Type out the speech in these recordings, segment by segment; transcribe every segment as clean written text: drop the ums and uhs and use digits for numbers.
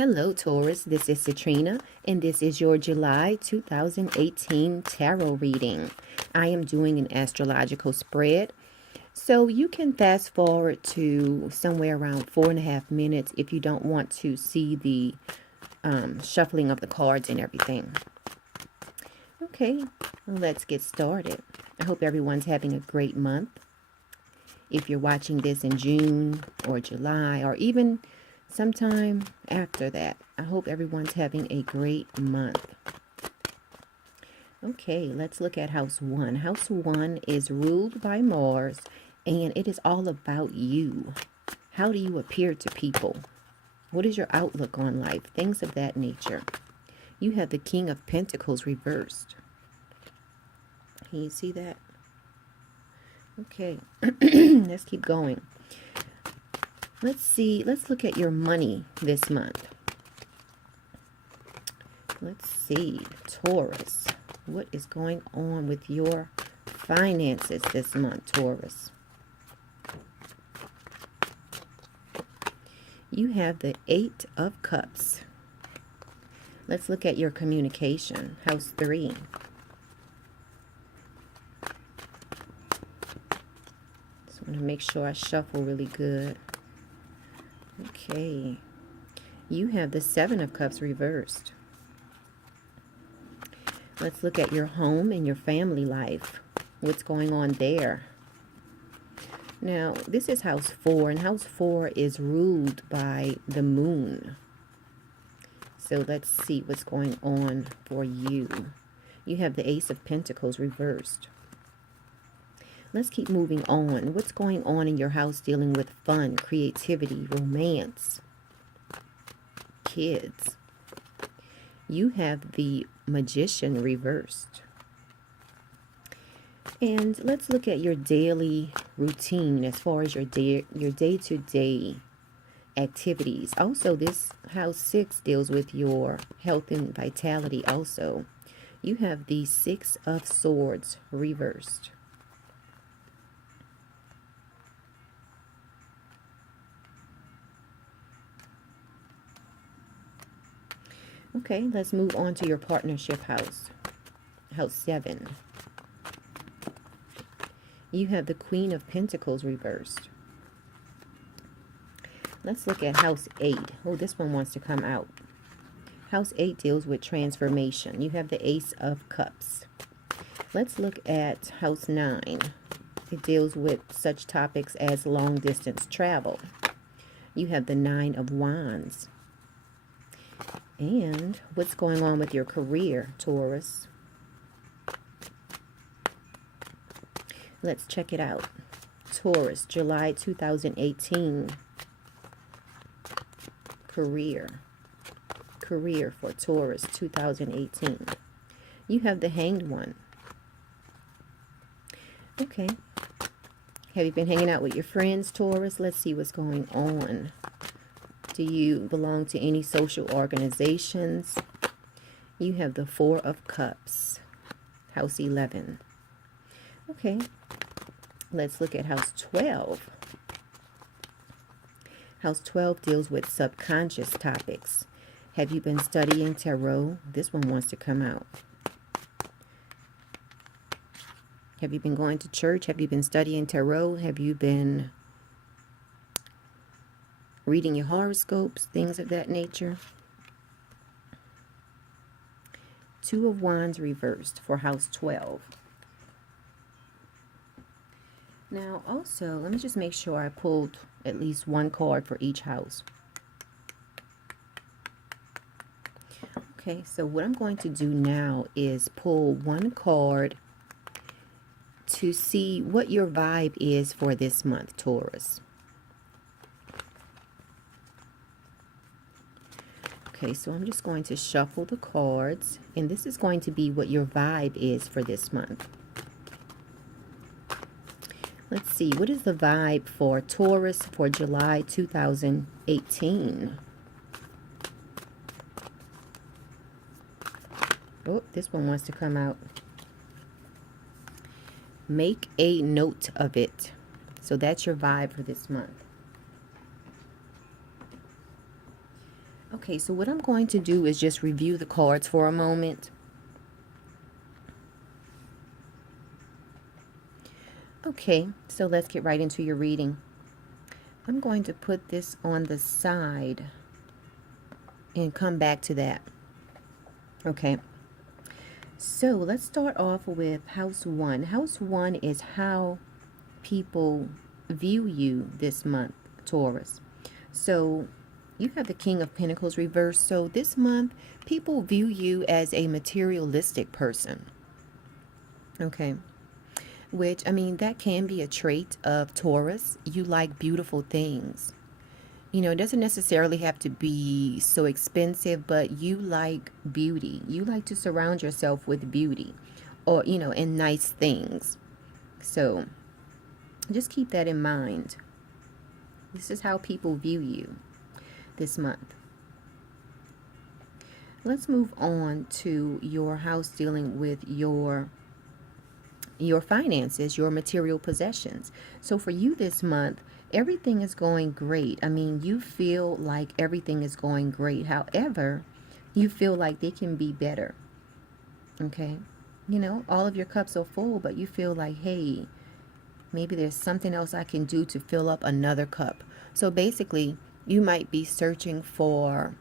Hello, Taurus. This is Citrina, and this is your July 2018 tarot reading. I am doing an astrological spread, so you can fast forward to somewhere around 4.5 minutes if you don't want to see the shuffling of the cards and everything. Okay, let's get started. I hope everyone's having a great month. If you're watching this in June or July or even sometime after that, I hope everyone's having a great month. Okay, let's look at House 1. House 1 is ruled by Mars, and it is all about you. How do you appear to people? What is your outlook on life? Things of that nature. You have the King of Pentacles reversed. Can you see that? Okay, let's keep going. Let's look at your money this month. Let's see, Taurus. What is going on with your finances this month, Taurus? You have the 8 of Cups. Let's look at your communication, House 3. Just want to make sure I shuffle really good. Okay, you have the 7 of Cups reversed. Let's look at your home and your family life. What's going on there? Now, this is House 4, and House 4 is ruled by the moon. So let's see what's going on for you. You have the Ace of Pentacles reversed. Let's keep moving on. What's going on in your house dealing with fun, creativity, romance, kids? You have the Magician reversed. And let's look at your daily routine as far as your day-to-day activities. Also, this House 6 deals with your health and vitality also. You have the 6 of Swords reversed. Okay, let's move on to your partnership house. House 7. You have the Queen of Pentacles reversed. Let's look at House 8. Oh, this one wants to come out. House 8 deals with transformation. You have the Ace of Cups. Let's look at House 9. It deals with such topics as long distance travel. You have the 9 of Wands. And what's going on with your career, Taurus? Let's check it out. Taurus, July 2018. Career for Taurus 2018. You have the Hanged One. Okay. Have you been hanging out with your friends, Taurus? Let's see what's going on. Do you belong to any social organizations? You have the 4 of Cups, House 11. Okay, let's look at House 12. House 12 deals with subconscious topics. Have you been studying tarot? This one wants to come out. Have you been going to church? Have you been studying tarot? Have you been reading your horoscopes, things of that nature? 2 of Wands reversed for House 12. Now, also, let me just make sure I pulled at least one card for each house. Okay, so what I'm going to do now is pull one card to see what your vibe is for this month, Taurus. Okay, so I'm just going to shuffle the cards, and this is going to be what your vibe is for this month. Let's see, what is the vibe for Taurus for July 2018? Oh, this one wants to come out. Make a note of it. So that's your vibe for this month. Okay, so what I'm going to do is just review the cards for a moment. Okay, so let's get right into your reading. I'm going to put this on the side and come back to that. Okay, so let's start off with house one. House one is how people view you this month, Taurus. So you have the King of Pentacles reversed. So this month, people view you as a materialistic person. Okay. Which, I mean, that can be a trait of Taurus. You like beautiful things. You know, it doesn't necessarily have to be so expensive, but you like beauty. You like to surround yourself with beauty or, you know, and nice things. So just keep that in mind. This is how people view you this month. Let's move on to your house dealing with your finances, your material possessions. So for you this month, everything is going great. I mean, you feel like everything is going great. However, you feel like they can be better. Okay? You know, all of your cups are full, but you feel like, hey, maybe there's something else I can do to fill up another cup. So basically, you might be searching for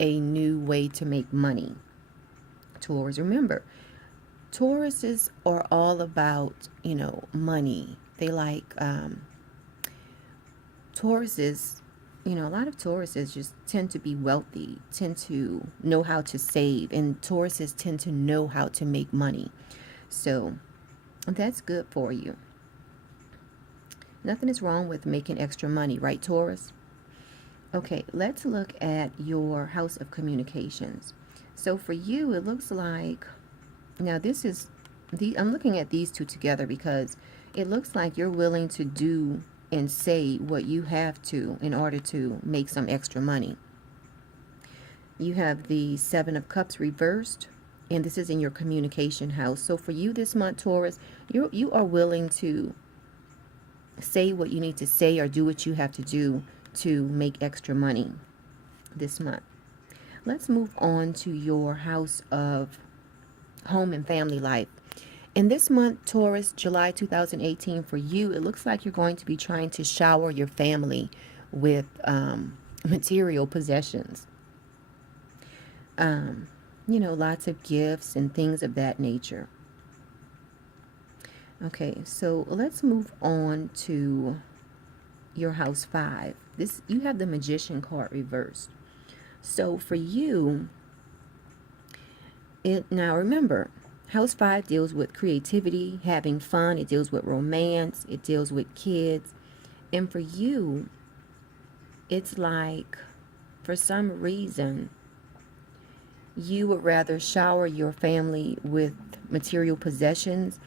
a new way to make money. Taurus, remember, Tauruses are all about, you know, money. They like Tauruses, you know, a lot of Tauruses just tend to be wealthy, tend to know how to save, and Tauruses tend to know how to make money. So that's good for you. Nothing is wrong with making extra money, right, Taurus? Okay, let's look at your house of communications. So for you, it looks like, now this is, I'm looking at these two together because it looks like you're willing to do and say what you have to in order to make some extra money. You have the Seven of Cups reversed, and this is in your communication house. So for you this month, Taurus, you are willing to say what you need to say or do what you have to do to make extra money this month. Let's move on to your house of home and family life. In this month, Taurus, July 2018, for you, it looks like you're going to be trying to shower your family with material possessions. You know, lots of gifts and things of that nature. Okay, so let's move on to your house 5. This, you have the Magician card reversed. So for you, now remember, house 5 deals with creativity, having fun. It deals with romance. It deals with kids. And for you, it's like, for some reason, you would rather shower your family with material possessions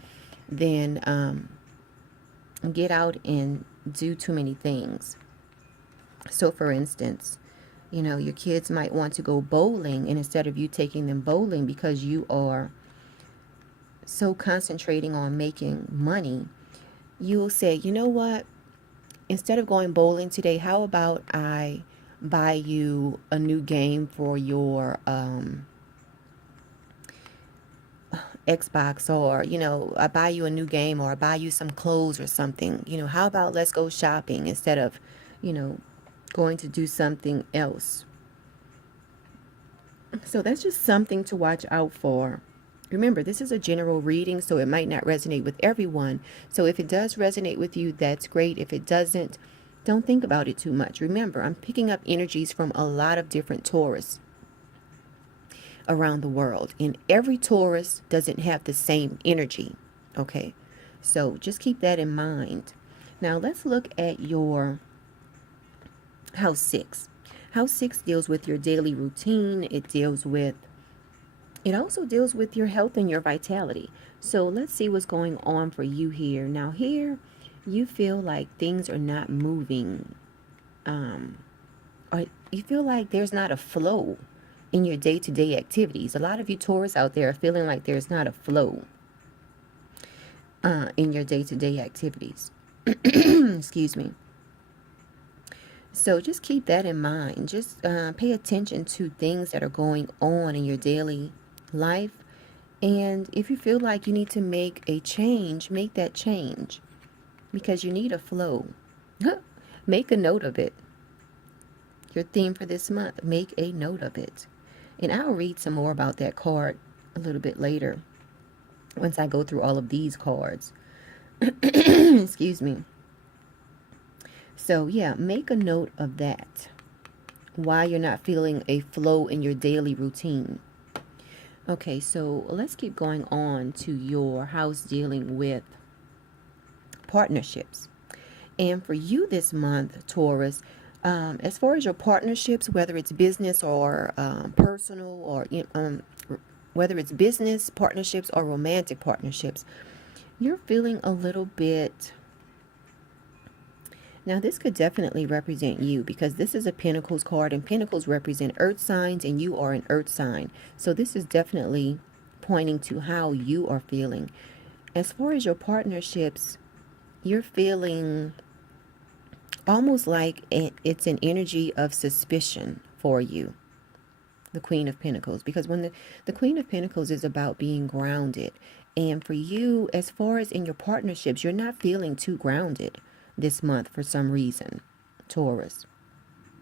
than get out and do too many things. So for instance, you know, your kids might want to go bowling, and instead of you taking them bowling because you are so concentrating on making money, you'll say, you know what, instead of going bowling today, how about I buy you a new game for your Xbox, or, you know, I buy you a new game, or I buy you some clothes or something. You know, how about let's go shopping instead of, you know, going to do something else. So that's just something to watch out for. Remember, this is a general reading, so it might not resonate with everyone. So if it does resonate with you, that's great. If it doesn't, don't think about it too much. Remember, I'm picking up energies from a lot of different Taurus around the world, and every Taurus doesn't have the same energy. Okay, so just keep that in mind. Now let's look at your house 6. House 6 deals with your daily routine. It also deals with your health and your vitality. So let's see what's going on for you here. Now here, you feel like things are not moving, or you feel like there's not a flow in your day-to-day activities. A lot of you Taurus out there are feeling like there's not a flow in your day-to-day activities. Excuse me. So just keep that in mind. Just pay attention to things that are going on in your daily life. And if you feel like you need to make a change, make that change because you need a flow. Make a note of it. Your theme for this month, make a note of it. And I'll read some more about that card a little bit later once I go through all of these cards. Excuse me. So, yeah, make a note of that. Why you're not feeling a flow in your daily routine. Okay, so let's keep going on to your house dealing with partnerships. And for you this month, Taurus, as far as your partnerships, whether it's business or personal, or whether it's business partnerships or romantic partnerships, you're feeling a little bit. Now, this could definitely represent you because this is a Pentacles card, and Pentacles represent earth signs, and you are an earth sign. So this is definitely pointing to how you are feeling. As far as your partnerships, you're feeling almost like it's an energy of suspicion for you, the Queen of Pentacles, because when the Queen of Pentacles is about being grounded, and for you, as far as in your partnerships, you're not feeling too grounded this month for some reason, Taurus.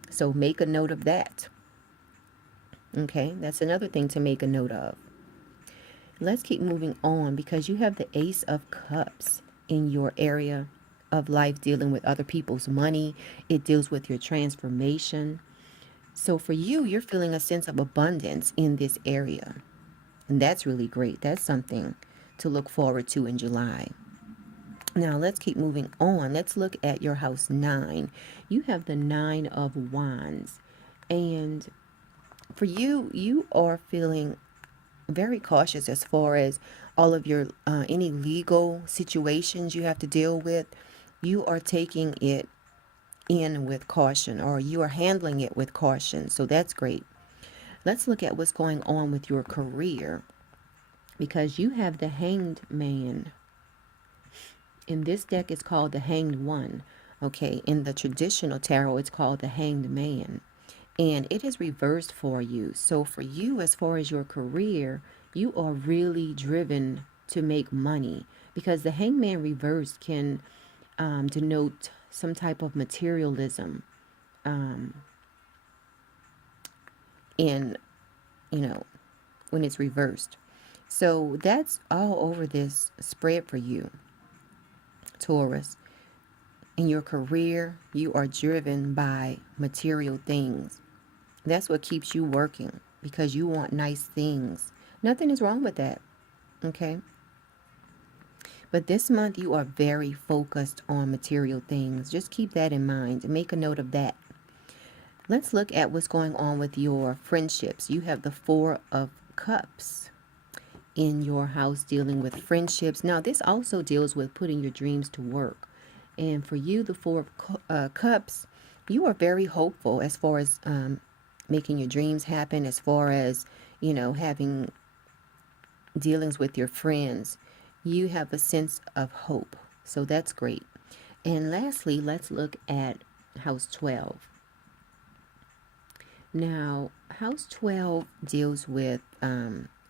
So make a note of that. Okay, that's another thing to make a note of. Let's keep moving on because you have the Ace of Cups in your area of life dealing with other people's money. It deals with your transformation. So for you, you're feeling a sense of abundance in this area. And that's really great. That's something to look forward to in July. Now let's keep moving on. Let's look at your house 9. You have the 9 of Wands. And for you, you are feeling very cautious as far as all of your any legal situations you have to deal with. You are taking it in with caution, or you are handling it with caution. So that's great. Let's look at what's going on with your career because you have the Hanged Man. In this deck, it's called the Hanged One. Okay, in the traditional tarot, it's called the Hanged Man. And it is reversed for you. So for you, as far as your career, you are really driven to make money because the Hangman reversed can denote some type of materialism in, when it's reversed. So that's all over this spread for you, Taurus. In your career, you are driven by material things. That's what keeps you working because you want nice things. Nothing is wrong with that, okay? But this month, you are very focused on material things. Just keep that in mind. Make a note of that. Let's look at what's going on with your friendships. You have the 4 of Cups in your house dealing with friendships. Now, this also deals with putting your dreams to work. And for you, the 4 of Cups, you are very hopeful as far as making your dreams happen, as far as, having dealings with your friends. You have a sense of hope. So that's great. And lastly, let's look at house 12. Now, house 12 deals with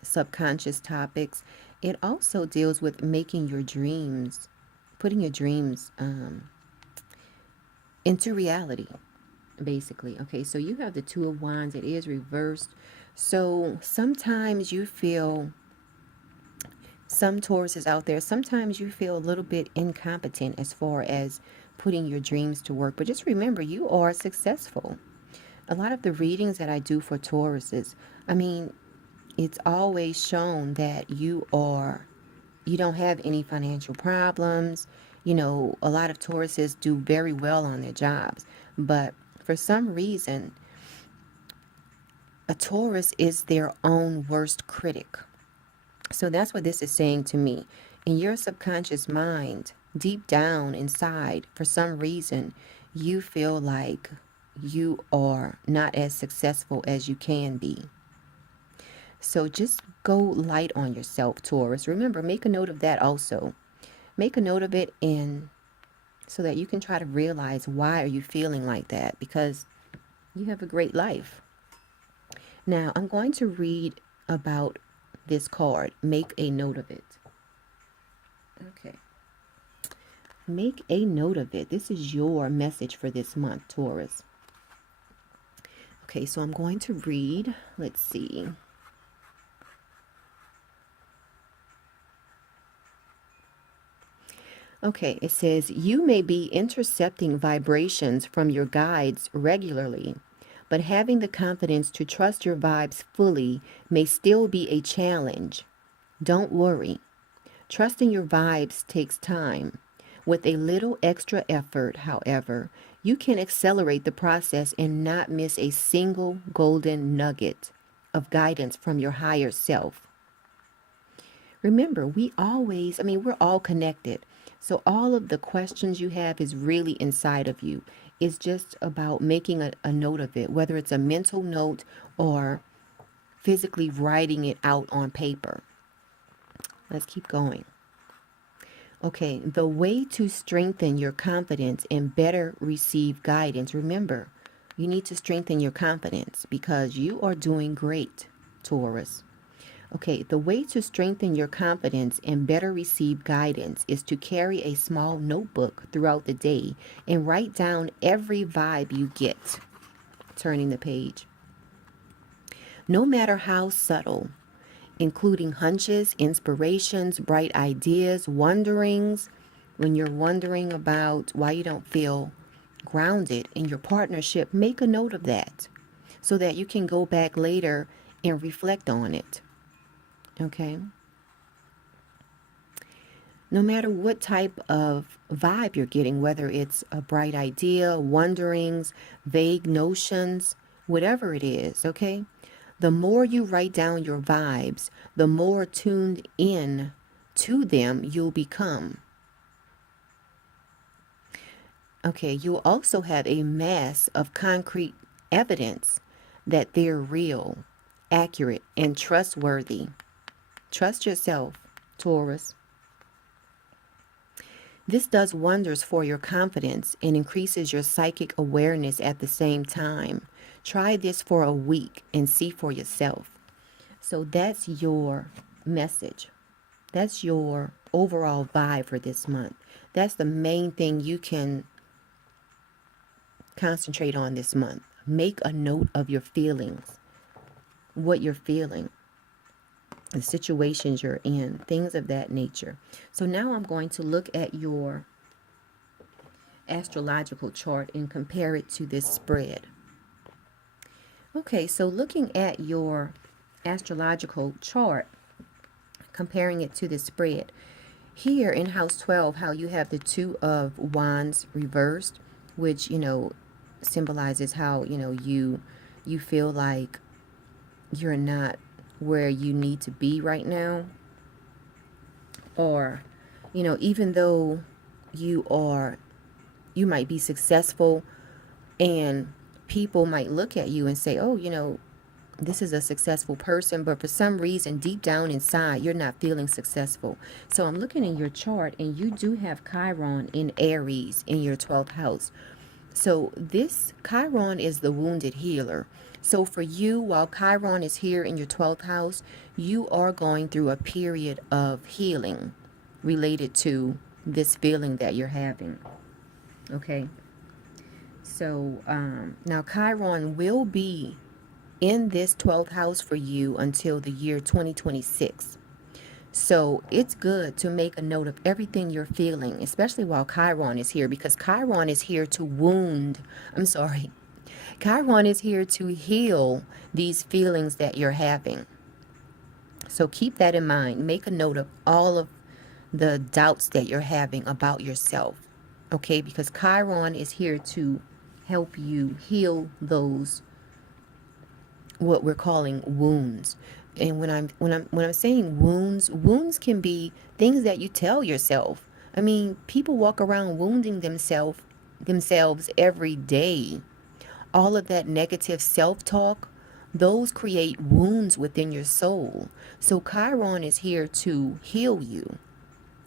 subconscious topics. It also deals with making your dreams, putting your dreams into reality, basically. Okay, so you have the 2 of Wands. It is reversed. So sometimes you feel, some Tauruses out there, sometimes you feel a little bit incompetent as far as putting your dreams to work. But just remember, you are successful. A lot of the readings that I do for Tauruses, it's always shown that you don't have any financial problems. A lot of Tauruses do very well on their jobs. But for some reason, a Taurus is their own worst critic. So that's what this is saying to me. In your subconscious mind, deep down inside, for some reason, you feel like you are not as successful as you can be. So just go light on yourself, Taurus. Remember, make a note of that also. Make a note of it and so that you can try to realize why are you feeling like that, because you have a great life. Now, I'm going to read about this card. Make a note of it. Okay. Make a note of it. This is your message for this month, Taurus. Okay, so I'm going to read. Let's see. Okay, it says, you may be intercepting vibrations from your guides regularly, but having the confidence to trust your vibes fully may still be a challenge. Don't worry. Trusting your vibes takes time. With a little extra effort, however, you can accelerate the process and not miss a single golden nugget of guidance from your higher self. Remember, we're all connected. So all of the questions you have is really inside of you. It's just about making a note of it, whether it's a mental note or physically writing it out on paper. Let's keep going. Okay, the way to strengthen your confidence and better receive guidance. Remember, you need to strengthen your confidence because you are doing great, Taurus. Okay, the way to strengthen your confidence and better receive guidance is to carry a small notebook throughout the day and write down every vibe you get. Turning the page. No matter how subtle, including hunches, inspirations, bright ideas, wonderings. When you're wondering about why you don't feel grounded in your partnership, make a note of that so that you can go back later and reflect on it. Okay? No matter what type of vibe you're getting, whether it's a bright idea, wonderings, vague notions, whatever it is, okay? The more you write down your vibes, the more tuned in to them you'll become. Okay, you'll also have a mass of concrete evidence that they're real, accurate, and trustworthy. Trust yourself, Taurus. This does wonders for your confidence and increases your psychic awareness at the same time. Try this for a week and see for yourself. So that's your message. That's your overall vibe for this month. That's the main thing you can concentrate on this month. Make a note of your feelings, what you're feeling, the situations you're in, things of that nature. So now I'm going to look at your astrological chart and compare it to this spread. Okay, so looking at your astrological chart, comparing it to the spread, here in house 12, how you have the Two of Wands reversed, which, symbolizes how, you feel like you're not where you need to be right now. Or, even though you might be successful and people might look at you and say, oh, this is a successful person, but for some reason, deep down inside, you're not feeling successful. So I'm looking in your chart, and you do have Chiron in Aries in your 12th house. So this Chiron is the wounded healer. So for you, while Chiron is here in your 12th house, you are going through a period of healing related to this feeling that you're having. Okay. So now Chiron will be in this 12th house for you until the year 2026. So it's good to make a note of everything you're feeling, especially while Chiron is here, because Chiron is here to Chiron is here to heal these feelings that you're having. So keep that in mind. Make a note of all of the doubts that you're having about yourself. Okay, because Chiron is here to help you heal those, what we're calling wounds. And when I'm saying wounds can be things that you tell yourself. I mean, people walk around wounding themselves every day. All of that negative self-talk, those create wounds within your soul. So Chiron is here to heal you.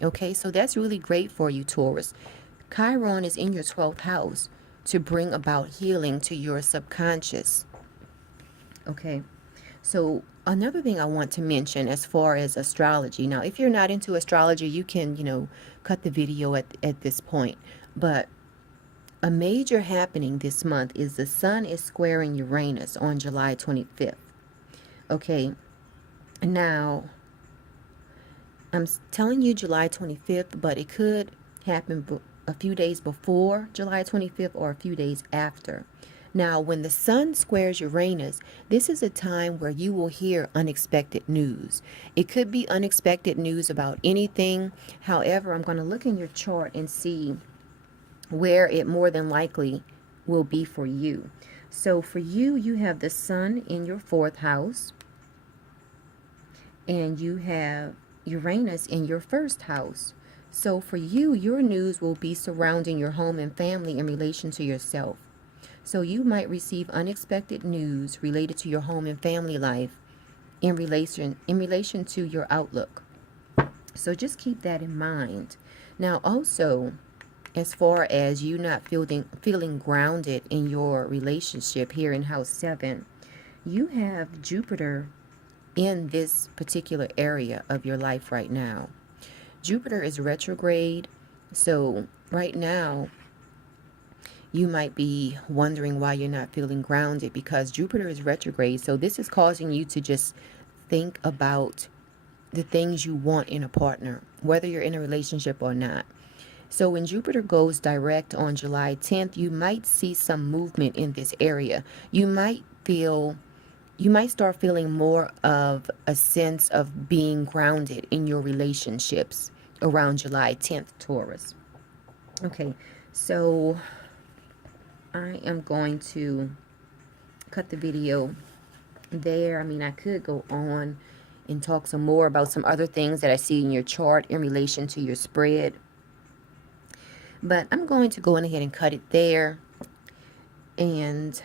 Okay, so that's really great for you, Taurus. Chiron is in your 12th house to bring about healing to your subconscious. Okay. So another thing I want to mention as far as astrology. Now, if you're not into astrology, you can, cut the video at this point. But a major happening this month is the sun is squaring Uranus on July 25th. Okay. Now, I'm telling you July 25th, but it could happen a few days before July 25th or a few days after. Now, when the sun squares Uranus, this is a time where you will hear unexpected news. It could be unexpected news about anything. However, I'm going to look in your chart and see where it more than likely will be for you. So for you, you have the sun in your 4th house, and you have Uranus in your 1st house. So for you, your news will be surrounding your home and family in relation to yourself. So you might receive unexpected news related to your home and family life in relation to your outlook. So just keep that in mind. Now also, as far as you not feeling grounded in your relationship here in house 7, you have Jupiter in this particular area of your life right now. Jupiter is retrograde, so right now you might be wondering why you're not feeling grounded, because Jupiter is retrograde. So this is causing you to just think about the things you want in a partner, whether you're in a relationship or not. So when Jupiter goes direct on July 10th, you might see some movement in this area. You might start feeling more of a sense of being grounded in your relationships around July 10th, Taurus. Okay, so I am going to cut the video there. I mean, I could go on and talk some more about some other things that I see in your chart in relation to your spread, but I'm going to go on ahead and cut it there. And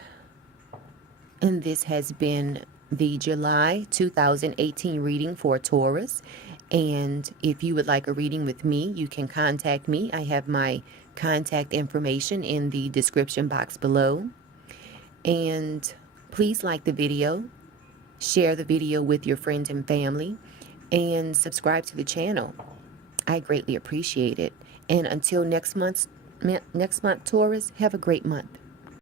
this has been the July 2018 reading for Taurus. And if you would like a reading with me, you can contact me. I have my contact information in the description box below. And please like the video, share the video with your friends and family, and subscribe to the channel. I greatly appreciate it. And until next month, Taurus, have a great month.